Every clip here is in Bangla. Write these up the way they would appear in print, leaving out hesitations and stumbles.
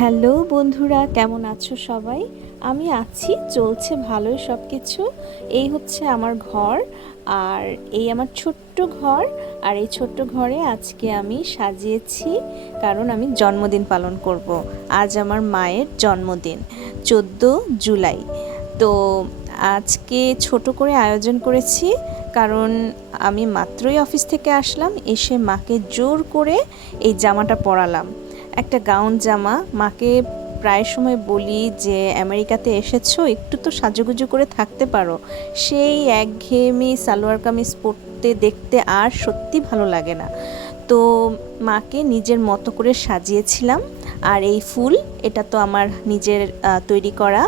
হ্যালো বন্ধুরা, কেমন আছো সবাই? আমি আছি, চলছে ভালোই সব কিছু। এই হচ্ছে আমার ঘর, আর এই আমার ছোট্ট ঘর। আর এই ছোট্ট ঘরে আজকে আমি সাজিয়েছি, কারণ আমি জন্মদিন পালন করব। আজ আমার মায়ের জন্মদিন, 14 জুলাই। তো আজকে ছোট করে আয়োজন করেছি, কারণ আমি মাত্রই অফিস থেকে আসলাম, এসে মাকে জোর করে এই জামাটা পরালাম। একটা গাউন জামা। মাকে প্রায় সময় বলি যে আমেরিকাতে এসেছো, একটু তো সাজুগুজু করে থাকতে পারো। সেই একঘেয়েমি সালোয়ার কামিজ পরতে দেখতে আর সত্যি ভালো লাগে না। তো মাকে নিজের মতো করে সাজিয়েছিলাম। আর এই ফুল, এটা তো আমার নিজের তৈরি করা।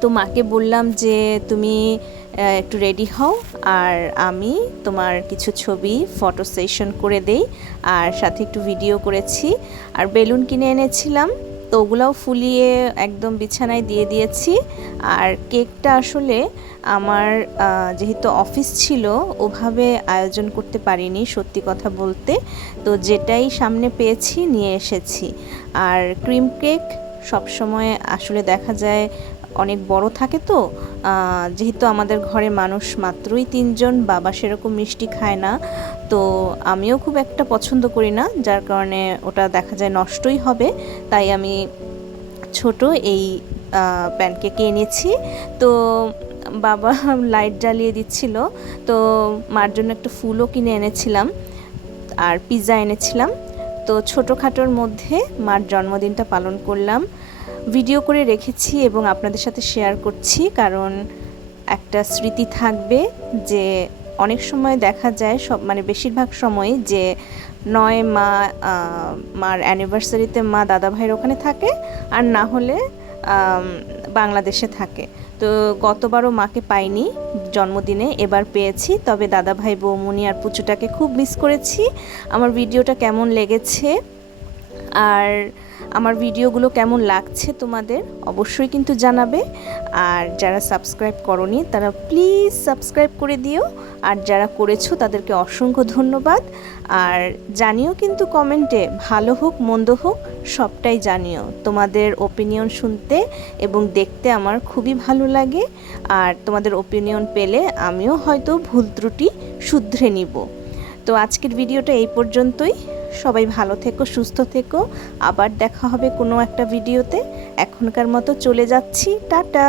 তো মাকে বললাম যে তুমি একটু রেডি হও, আর আমি তোমার কিছু ছবি ফটো সেশন করে দেই, আর সাথে একটু ভিডিও করেছি। আর বেলুন কিনে এনেছিলাম, তো ওগুলাও ফুলিয়ে একদম বিছানায় দিয়ে দিয়েছি। আর কেকটা আসলে আমার যেহেতু অফিস ছিল, ওভাবে আয়োজন করতে পারিনি সত্যি কথা বলতে। তো যেটাই সামনে পেয়েছি নিয়ে এসেছি। আর ক্রিম কেক সবসময় আসলে দেখা যায় অনেক বড় থাকে, তো যেহেতু আমাদের ঘরে মানুষ মাত্রই 3জন, বাবা সেরকম মিষ্টি খায় না, তো আমিও খুব একটা পছন্দ করি না, যার কারণে ওটা দেখা যায় নষ্টই হবে। তাই আমি ছোট এই প্যানকেক এনেছি। তো বাবা লাইট জ্বালিয়ে দিচ্ছিল, তো মার জন্য একটা ফুলও কিনে এনেছিলাম, আর পিৎজা এনেছিলাম। তো ছোটোখাটোর মধ্যে মার জন্মদিনটা পালন করলাম, ভিডিও করে রেখেছি এবং আপনাদের সাথে শেয়ার করছি, কারণ একটা স্মৃতি থাকবে। যে অনেক সময় দেখা যায়, সব মানে বেশিরভাগ সময়, যে নয় মার অ্যানিভার্সারিতে মা দাদা ভাইয়ের ওখানে থাকে, আর না হলে বাংলাদেশে থাকে। তো গতবারও মাকে পাইনি জন্মদিনে, এবার পেয়েছি। তবে দাদা ভাই, বৌমনি আর পুচুটাকে খুব মিস করেছি। আমার ভিডিওটা কেমন লেগেছে, আর আমার ভিডিওগুলো কেমন লাগছে তোমাদের, অবশ্যই কিন্তু জানাবে। আর যারা সাবস্ক্রাইব করোনি তারা প্লিজ সাবস্ক্রাইব করে দিও, আর যারা করেছো তাদেরকে অসংখ্য ধন্যবাদ। আর জানিও কিন্তু কমেন্টে, ভালো হোক মন্দ হোক সবটাই জানিও। তোমাদের ওপিনিয়ন শুনতে এবং দেখতে আমার খুবই ভালো লাগে, আর তোমাদের ওপিনিয়ন পেলে আমিও হয়তো ভুল ত্রুটি শুধরে নিব। তো আজকের ভিডিওটা এই পর্যন্তই। সবাই ভালো থেকো, সুস্থ থেকো। আবার দেখা হবে কোনো একটা ভিডিওতে। এখনকার মতো চলে যাচ্ছি, টাটা।